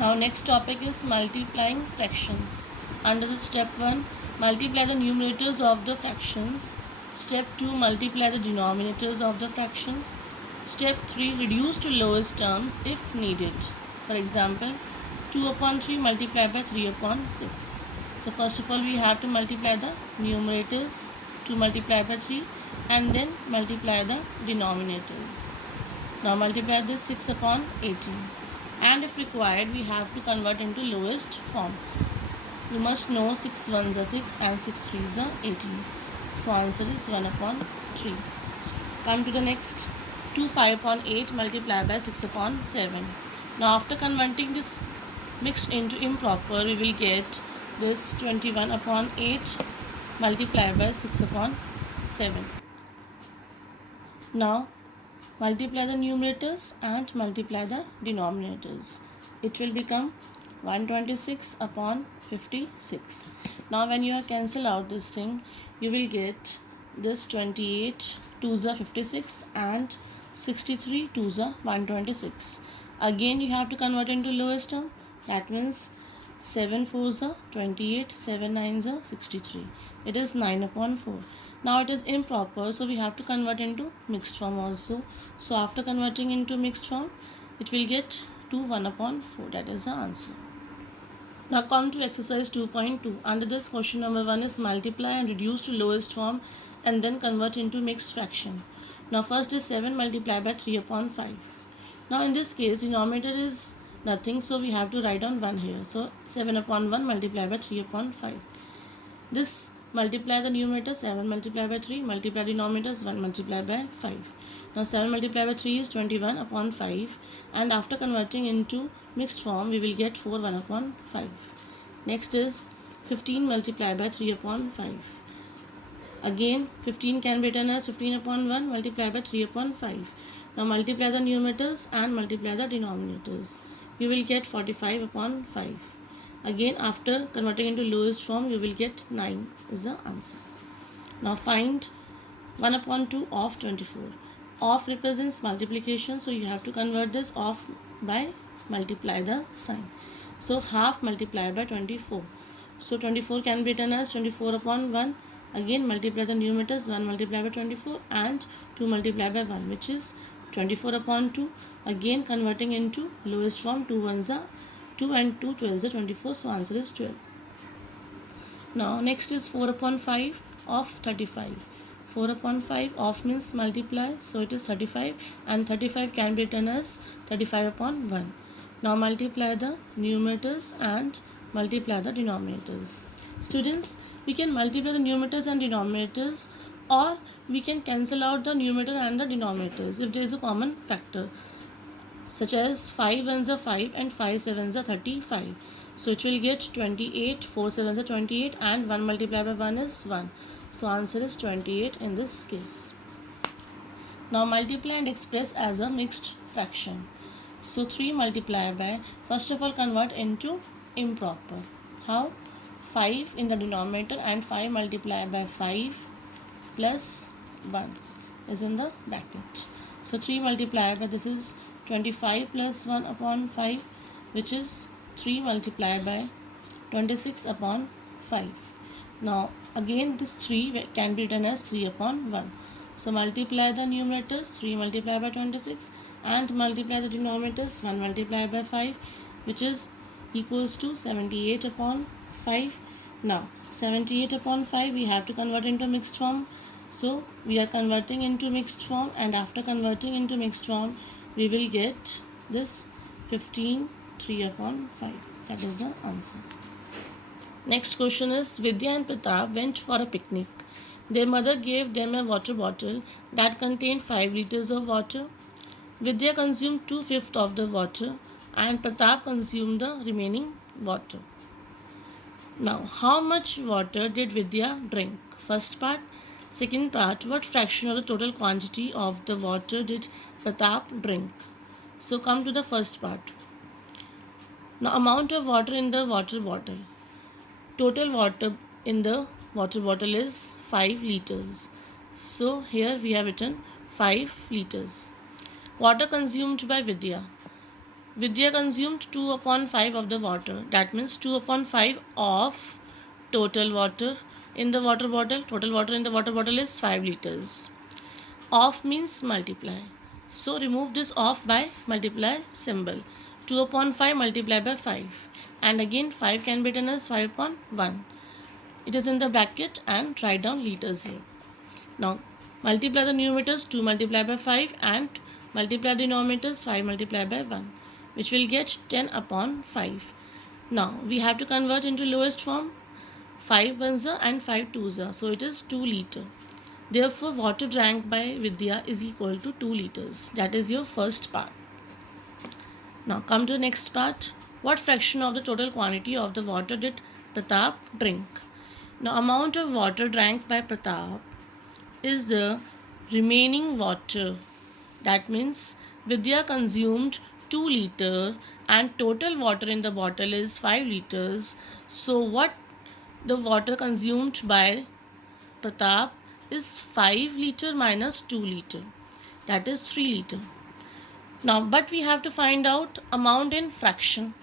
Our next topic is multiplying fractions. Under the step 1, multiply the numerators of the fractions. Step 2, multiply the denominators of the fractions. Step 3, reduce to lowest terms if needed. For example, 2 upon 3 multiplied by 3 upon 6. So first of all, we have to multiply the numerators, 2 multiplied by 3, and then multiply the denominators. Now multiply this 6 upon 18, and if required we have to convert into lowest form. You must know 6 ones are 6 and 6 threes are 18. So answer is 1 upon 3. Come to the next. 2 5 upon 8 multiplied by 6 upon 7. Now after converting this mixed into improper, we will get this 21 upon 8 multiplied by 6 upon 7. Now multiply the numerators and multiply the denominators. It will become 126 upon 56. Now when you cancel out this thing, you will get this 28 2s are 56 and 63 2s are 126. Again you have to convert into lowest term. That means 7 4s are 28, 7 9s are 63. It is 9 upon 4. Now it is improper, so we have to convert into mixed form also. So after converting into mixed form, it will get 2 1 upon 4. That is the answer. Now come to exercise 2.2. Under this, question number 1 is multiply and reduce to lowest form and then convert into mixed fraction. Now first is 7 multiplied by 3 upon 5. Now in this case, denominator is nothing, so we have to write down 1 here. So 7 upon 1 multiplied by 3 upon 5. This multiply the numerator, 7 multiplied by 3, multiply the denominators, 1 multiplied by 5. Now 7 multiplied by 3 is 21 upon 5, and after converting into mixed form we will get 4 1 upon 5. Next is 15 multiplied by 3 upon 5. Again 15 can be written as 15 upon 1 multiplied by 3 upon 5. Now multiply the numerators and multiply the denominators. You will get 45 upon 5. Again after converting into lowest form you will get 9 is the answer. Now find 1 upon 2 of 24. Of represents multiplication, so you have to convert this off by multiply the sign. So half multiplied by 24. So 24 can be written as 24 upon 1. Again multiply the numerators, 1 multiplied by 24 and 2 multiplied by 1, which is 24 upon 2. Again converting into lowest form, 2 ones are 2 and 2 12s are 24, so answer is 12. Now next is 4 upon 5 of 35. 4 upon 5 of means multiply, so it is 35, and 35 can be written as 35 upon 1. Now multiply the numerators and multiply the denominators. Students, we can multiply the numerators and denominators, or we can cancel out the numerator and the denominators if there is a common factor, such as 5 ones are 5 and 5 sevens are 35. So it will get 28, 4 sevens are 28, and 1 multiplied by 1 is 1. So answer is 28 in this case. Now multiply and express as a mixed fraction. So 3 multiplied by, first of all convert into improper. How? 5 in the denominator and 5 multiplied by 5 plus 1 is in the bracket. So 3 multiplied by, this is 25 plus 1 upon 5, which is 3 multiplied by 26 upon 5. Now again this 3 can be written as 3 upon 1. So multiply the numerators, 3 multiplied by 26, and multiply the denominators, 1 multiplied by 5, which is equals to 78 upon 5. Now 78 upon 5 we have to convert into mixed form. So we are converting into mixed form, and after converting into mixed form we will get this 15 3 upon 5. That is the answer. Next question is, Vidya and Pratap went for a picnic. Their mother gave them a water bottle that contained 5 liters of water. Vidya consumed 2/5 of the water and Pratap consumed the remaining water. Now, how much water did Vidya drink? First part. Second part, what fraction of the total quantity of the water did Pratap drink? So come to the first part. Now, amount of water in the water bottle. Total water in the water bottle is 5 liters. So here we have written 5 liters. Water consumed by Vidya. Vidya consumed 2 upon 5 of the water. That means 2 upon 5 of total water in the water bottle. Total water in the water bottle is 5 liters. Of means multiply. So remove this off by multiply symbol. 2 upon 5 multiply by 5. And again 5 can be written as 5 upon 1. It is in the bracket and write down liters here. Now multiply the numerators 2 multiply by 5 and multiply the denominators 5 multiply by 1, which will get 10 upon 5. Now we have to convert into lowest form. 5 ones are and 5 twos are. So it is 2 liter. Therefore water drank by Vidya is equal to 2 liters. That is your first part. Now come to the next part. What fraction of the total quantity of the water did Pratap drink? Now amount of water drank by Pratap is the remaining water. That means Vidya consumed 2 liter and total water in the bottle is 5 liters. So what the water consumed by Pratap is 5 liter minus 2 liter. That is 3 liter. Now but we have to find out amount in fraction.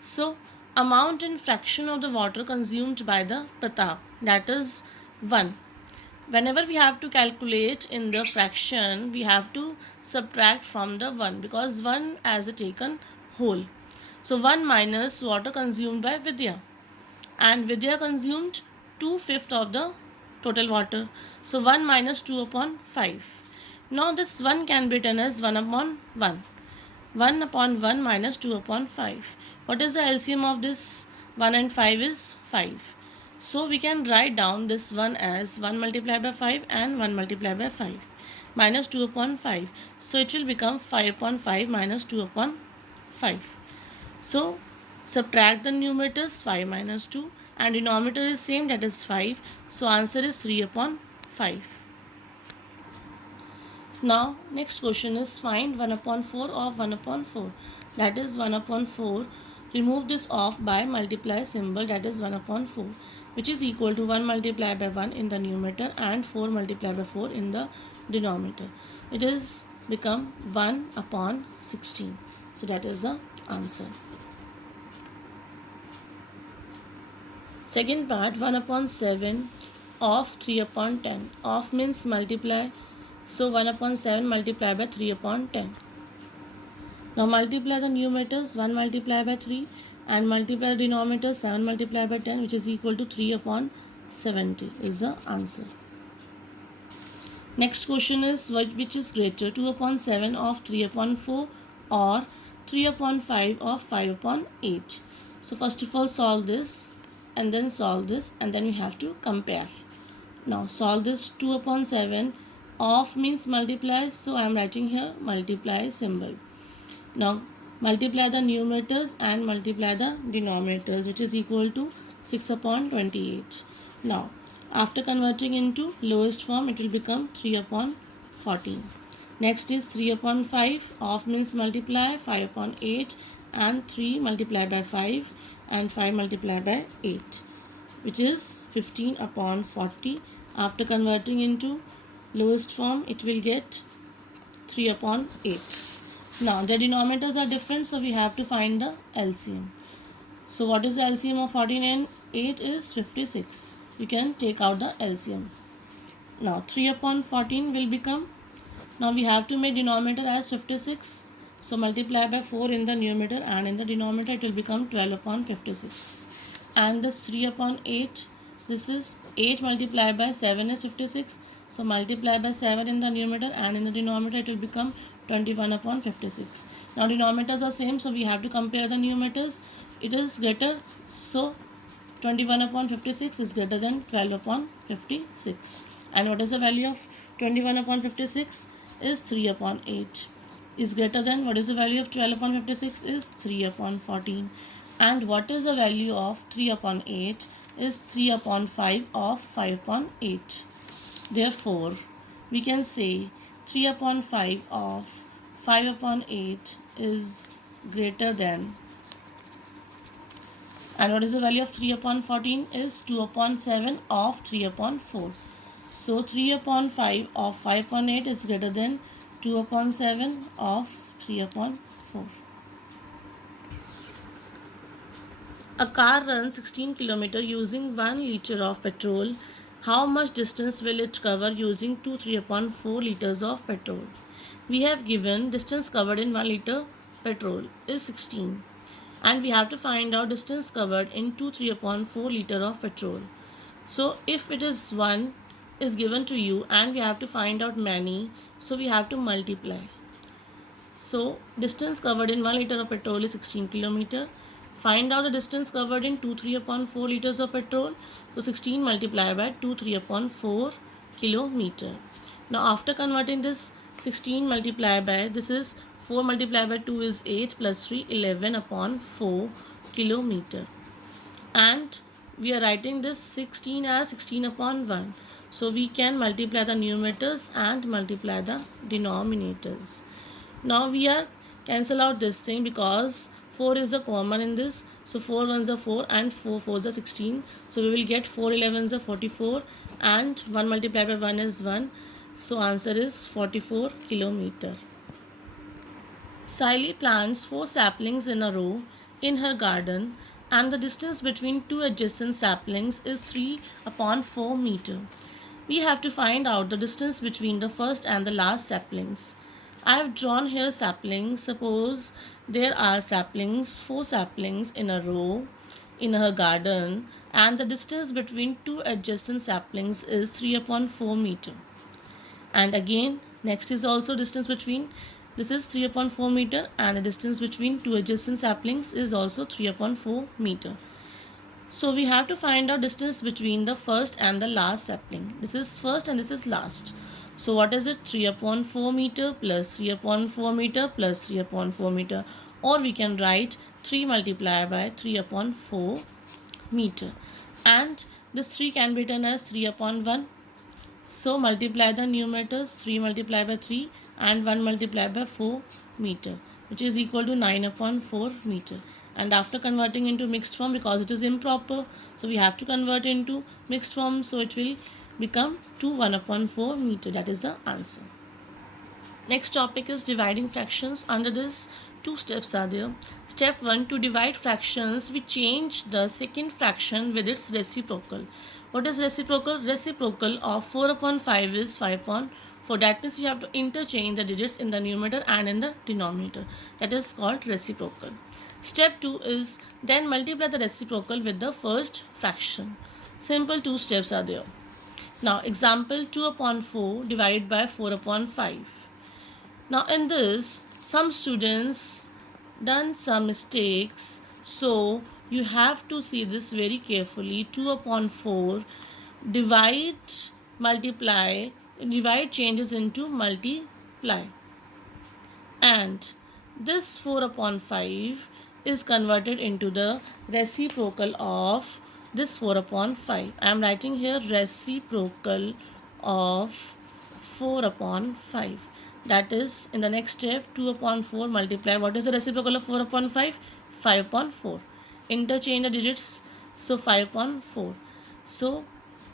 So amount in fraction of the water consumed by the Pratap, that is 1. Whenever we have to calculate in the fraction, we have to subtract from the 1 because 1 as a taken whole. So 1 minus water consumed by Vidya, and Vidya consumed 2/5 of the total water. So 1 minus 2 upon 5. Now this 1 can be written as 1 upon 1. 1 upon 1 minus 2 upon 5. What is the LCM of this 1 and 5 is 5. So we can write down this 1 as 1 multiplied by 5 and 1 multiplied by 5 minus 2 upon 5. So it will become 5 upon 5 minus 2 upon 5. So subtract the numerators 5 minus 2 and denominator is same, that is 5. So answer is 3 upon 5. Now next question is find 1 upon 4 of 1 upon 4. That is 1 upon 4. Remove this off by multiply symbol, that is 1 upon 4, which is equal to 1 multiplied by 1 in the numerator and 4 multiplied by 4 in the denominator. It is become 1 upon 16. So that is the answer. Second part, 1 upon 7 of 3 upon 10. Of means multiply. So 1 upon 7 multiplied by 3 upon 10. Now multiply the numerators 1 multiplied by 3 and multiply the denominator 7 multiplied by 10, which is equal to 3 upon 70 is the answer. Next question is which is greater, 2 upon 7 of 3 upon 4 or 3 upon 5 of 5 upon 8. So first of all solve this and then solve this and then we have to compare. Now solve this. 2 upon 7 of means multiply, so I am writing here multiply symbol. Now multiply the numerators and multiply the denominators, which is equal to 6 upon 28. Now after converting into lowest form, it will become 3 upon 14. Next is 3 upon 5 of means multiply, 5 upon 8 and 3 multiplied by 5 and 5 multiplied by 8, which is 15 upon 40. After converting into lowest form, it will get 3 upon 8. Now the denominators are different, so we have to find the LCM. So what is the LCM of 14 and 8 is 56. You can take out the LCM. Now 3 upon 14 will become, now we have to make denominator as 56. So multiply by 4 in the numerator and in the denominator it will become 12 upon 56. And this 3 upon 8, this is 8 multiplied by 7 is 56. So multiply by 7 in the numerator and in the denominator it will become 21 upon 56. Now denominators are same, so we have to compare the numerators. It is greater, so 21 upon 56 is greater than 12 upon 56. And what is the value of 21 upon 56 is 3 upon 8. Is greater than, what is the value of 12 upon 56 is 3 upon 14. And what is the value of 3 upon 8 is 3 upon 5 of 5 upon 8. Therefore, we can say 3 upon 5 of 5 upon 8 is greater than, and what is the value of 3 upon 14 is 2 upon 7 of 3 upon 4. So 3 upon 5 of 5 upon 8 is greater than 2 upon 7 of 3 upon 4. A car runs 16 km using 1 liter of petrol. How much distance will it cover using 3 upon 4 liters of petrol? We have given distance covered in 1 liter petrol is 16, and we have to find out distance covered in 3 upon 4 liter of petrol. So if it is 1 is given to you and we have to find out many, so we have to multiply. So distance covered in 1 liter of petrol is 16 km. Find out the distance covered in 3 upon 4 liters of petrol. So 16 multiplied by 3 upon 4 kilometer. Now after converting this 16 multiplied by, this is 4 multiplied by 2 is 8 plus 3 11 upon 4 kilometer. And we are writing this 16 as 16 upon 1. So we can multiply the numerators and multiply the denominators. Now we are cancel out this thing because 4 is a common in this. So 4 ones are 4 and 4 fours are 16. So we will get 4 11s are 44 and 1 multiplied by 1 is 1. So answer is 44 kilometer. Siley plants 4 saplings in a row in her garden, and the distance between 2 adjacent saplings is 3 upon 4 meter. We have to find out the distance between the first and the last saplings. I have drawn here saplings. Suppose there are saplings, 4 saplings in a row in her garden, and the distance between 2 adjacent saplings is 3 upon 4 meter. And again, next is also distance between, this is 3 upon 4 meter, and the distance between 2 adjacent saplings is also 3 upon 4 meter. So we have to find out distance between the first and the last sapling. This is first and this is last. So what is it? 3 upon 4 meter plus 3 upon 4 meter plus 3 upon 4 meter. Or we can write 3 multiplied by 3 upon 4 meter. And this 3 can be written as 3 upon 1. So multiply the numerators, 3 multiplied by 3 and 1 multiplied by 4 meter, which is equal to 9 upon 4 meter. And after converting into mixed form, because it is improper, so we have to convert into mixed form, so it will become 1 upon 4 meter. That is the answer. Next topic is dividing fractions. Under this, 2 steps are there. Step 1, to divide fractions, we change the second fraction with its reciprocal. What is reciprocal? Reciprocal of 4 upon 5 is 5 upon 4. That means we have to interchange the digits in the numerator and in the denominator. That is called reciprocal. Step 2 is then multiply the reciprocal with the first fraction. Simple 2 steps are there. Now example, 2 upon 4 divided by 4 upon 5. Now in this, some students done some mistakes, so you have to see this very carefully. 2 upon 4 divide, multiply, divide changes into multiply, and this 4 upon 5 is converted into the reciprocal of this 4 upon 5. I am writing here reciprocal of 4 upon 5. That is, in the next step, 2 upon 4 multiply. What is the reciprocal of 4 upon 5? 5 upon 4. Interchange the digits. So 5 upon 4. So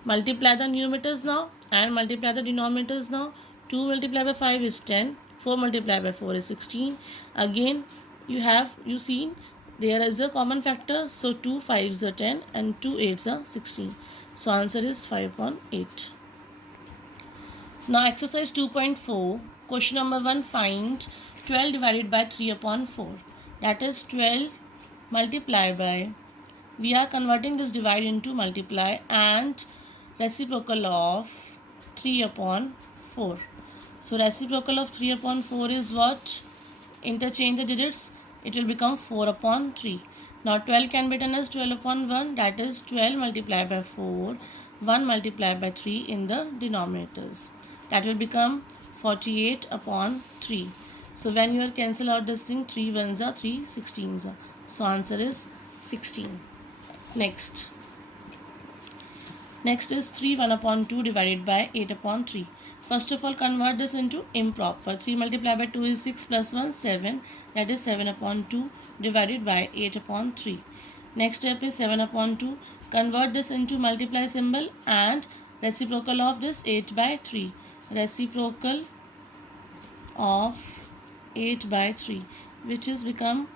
multiply the numerators now and multiply the denominators now. 2 multiplied by 5 is 10. 4 multiplied by 4 is 16. Again, you seen there is a common factor. So 2 5s are 10 and 2 8s are 16. So answer is 5 upon 8. Now exercise 2.4. Question number 1, find 12 divided by 3 upon 4. That is 12 multiplied by, we are converting this divide into multiply, and reciprocal of 3 upon 4. So reciprocal of 3 upon 4 is what? Interchange the digits. It will become 4 upon 3. Now 12 can be written as 12 upon 1. That is 12 multiplied by 4. 1 multiplied by 3 in the denominators. That will become 48 upon 3. So when you are cancel out this thing, 3 ones are 3 16s are. So answer is 16. Next is 3 1 upon 2 divided by 8 upon 3. First of all, convert this into improper. 3 multiplied by 2 is 6 plus 1 7. That is 7 upon 2 divided by 8 upon 3. Next step is 7 upon 2. Convert this into multiply symbol and reciprocal of this 8 by 3. Reciprocal of 8 by 3, which is become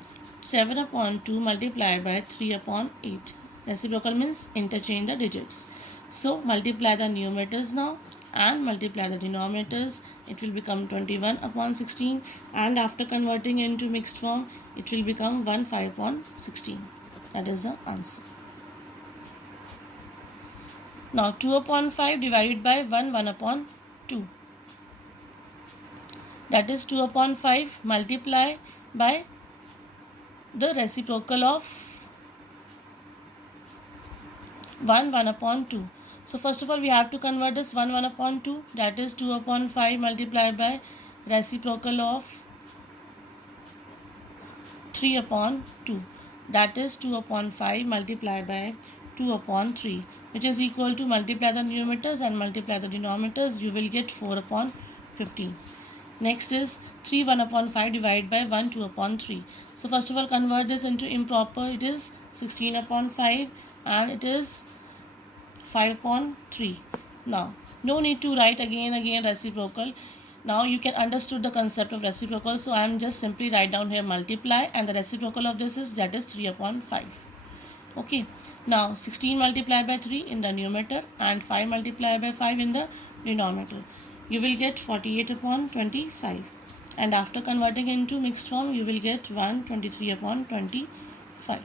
7 upon 2 multiplied by 3 upon 8. Reciprocal means interchange the digits. So multiply the numerators now and multiply the denominators. It will become 21 upon 16, and after converting into mixed form it will become 15 upon 16. That is the answer. Now 2 upon 5 divided by 1 upon 2. That is 2 upon 5 multiply by the reciprocal of 1 upon 2. So first of all we have to convert this 1 upon 2, that is 2 upon 5 multiplied by reciprocal of 3 upon 2, that is 2 upon 5 multiplied by 2 upon 3, which is equal to multiply the numerators and multiply the denominators, you will get 4 upon 15. Next is 3 1 upon 5 divided by 1 2 upon 3. So first of all convert this into improper, it is 16 upon 5 and it is 5 upon 3. Now no need to write again reciprocal. Now you can understood the concept of reciprocal, so I am just simply write down here multiply, and the reciprocal of this is, that is 3 upon 5. Okay, now 16 multiplied by 3 in the numerator and 5 multiplied by 5 in the denominator, you will get 48 upon 25, and after converting into mixed form you will get 123 upon 25.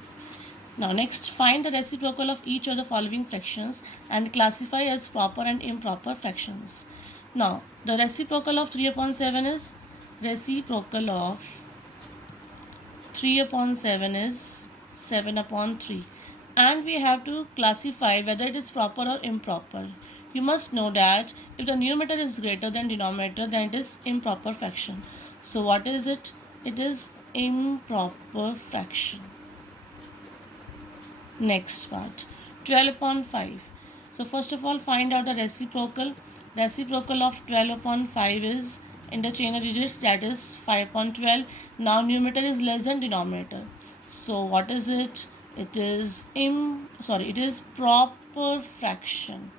Now next, find the reciprocal of each of the following fractions and classify as proper and improper fractions. Now the reciprocal of 3 upon 7 is, reciprocal of 3 upon 7 is 7 upon 3, and we have to classify whether it is proper or improper. You must know that if the numerator is greater than denominator, then it is improper fraction. So what is it? It is improper fraction. Next part, 12 upon 5. So first of all find out the reciprocal. Reciprocal of 12 upon 5 is interchange of digits, that is 5 upon 12. Now numerator is less than denominator. So what is it? It is it is proper fraction.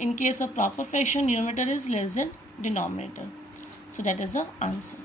In case of proper fraction, numerator is less than denominator. So that is the answer.